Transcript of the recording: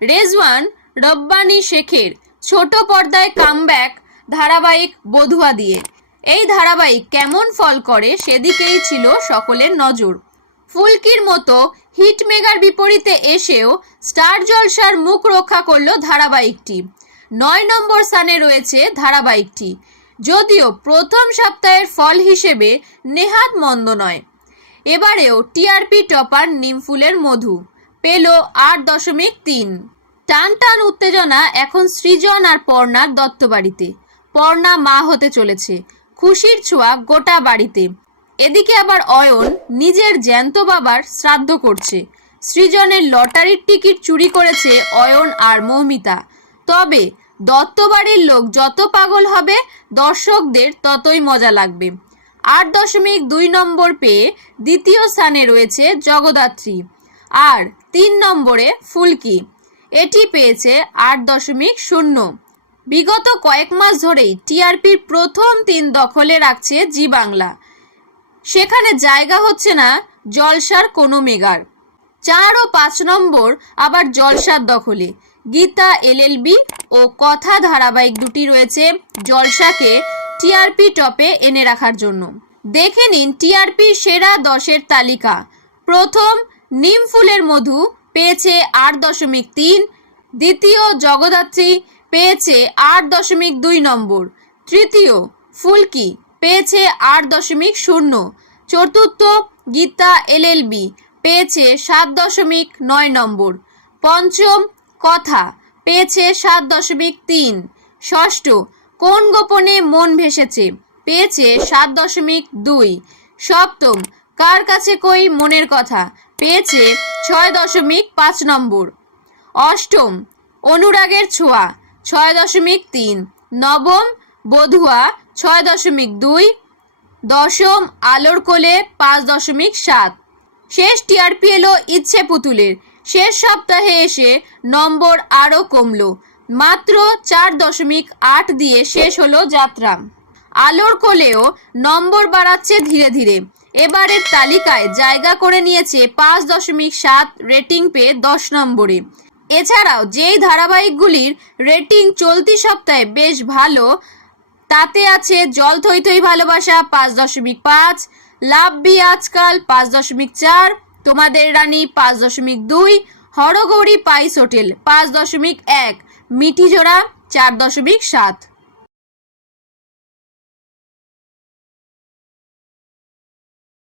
রেজওয়ান রব্বানি শেখের ছোট পর্দায় কামব্যাক ধারাবাহিক বধুয়া দিয়ে। এই ধারাবাহিক কেমন ফল করে সেদিকেই ছিল সকলের নজর। ফুলকির মতো হিট মেগার বিপরীতে এসেও স্টার জলসার মুখ রক্ষা করল ধারাবাহিকটি। নয় নম্বর স্থানে রয়েছে ধারাবাহিকটি, যদিও প্রথম সপ্তাহের ফল হিসেবে নেহাত মন্দ নয়। এবারেও টিআরপি টপার নিমফুলের মধু। পেল আট দশমিক তিন। টান টান উত্তেজনা এখন সৃজন আর পর্ণার দত্তবাড়িতে। পর্ণা মা হতে চলেছে। খুশির ছোঁয়া গোটা বাড়িতে। এদিকে আবার অয়ন নিজের জ্যান্ত বাবার শ্রাদ্ধ করছে। সৃজনের লটারির টিকিট চুরি করেছে অয়ন আর মৌমিতা। তবে দত্তবাড়ির লোক যত পাগল হবে, দর্শকদের ততই মজা লাগবে। আট দশমিক দুই নম্বর পেয়ে দ্বিতীয় স্থানে রয়েছে জগদাত্রী। আর তিন নম্বরে ফুলকি। এটি পেয়েছে আট দশমিক শূন্য। বিগত কয়েক মাস ধরেই টিআরপির প্রথম তিন দখলে রাখছে জি বাংলা। সেখানে জায়গা হচ্ছে না জলসার কোনো মেগার। চার ও পাঁচ নম্বর আবার জলসার দখলে। গীতা, এলএলবি ও কথা ধারাবাহিক দুটি রয়েছে জলসাকে টিআরপি টপে এনে রাখার জন্য। দেখে নিন টিআরপি সেরা দশের তালিকা। প্রথম নিম ফুলের মধু পেয়েছে আট দশমিক তিন, দ্বিতীয় জগদ্ধাত্রী পেয়েছে আট দশমিক দুই নম্বর, তৃতীয় ফুলকি পেয়েছে আট দশমিক শূন্য, চতুর্থ গীতা এলএলবি পেয়েছে সাত দশমিক নয় নম্বর, পঞ্চম কথা পেয়েছে সাত দশমিক তিন, ষষ্ঠ কোন গোপনে মন ভেসেছে পেয়েছে সাত দশমিক দুই, সপ্তম কার কাছে কই মনের কথা পেয়েছে ছয় দশমিক পাঁচ নম্বর। অষ্টম, অনুরাগের ছোঁয়া, ছয় দশমিক তিন। নবম, বধুয়া, ছয় দশমিক দুই। দশম, আলোর কোলে, পাঁচ দশমিক সাত। শেষ টিআরপি এলো ইচ্ছে পুতুলের। শেষ সপ্তাহে এসে নম্বর আরও কমল। মাত্র চার দশমিক আট দিয়ে শেষ হলো যাত্রা। আলোর কোলেও নম্বর বাড়াচ্ছে ধীরে ধীরে। এবারের তালিকায় জায়গা করে নিয়েছে পাঁচ দশমিক সাত রেটিং পেয়ে দশ নম্বরে। এছাড়াও যেই ধারাবাহিকগুলির রেটিং চলতি সপ্তাহে বেশ ভালো, তাতে আছে জল থই থই ভালোবাসা পাঁচ দশমিক পাঁচ, লাভ বি আজকাল পাঁচ দশমিক চার, তোমাদের রানী পাঁচ দশমিক দুই, হরগৌরী পাইস হোটেল পাঁচ দশমিক এক মিঠি জোড়া চার দশমিক সাত।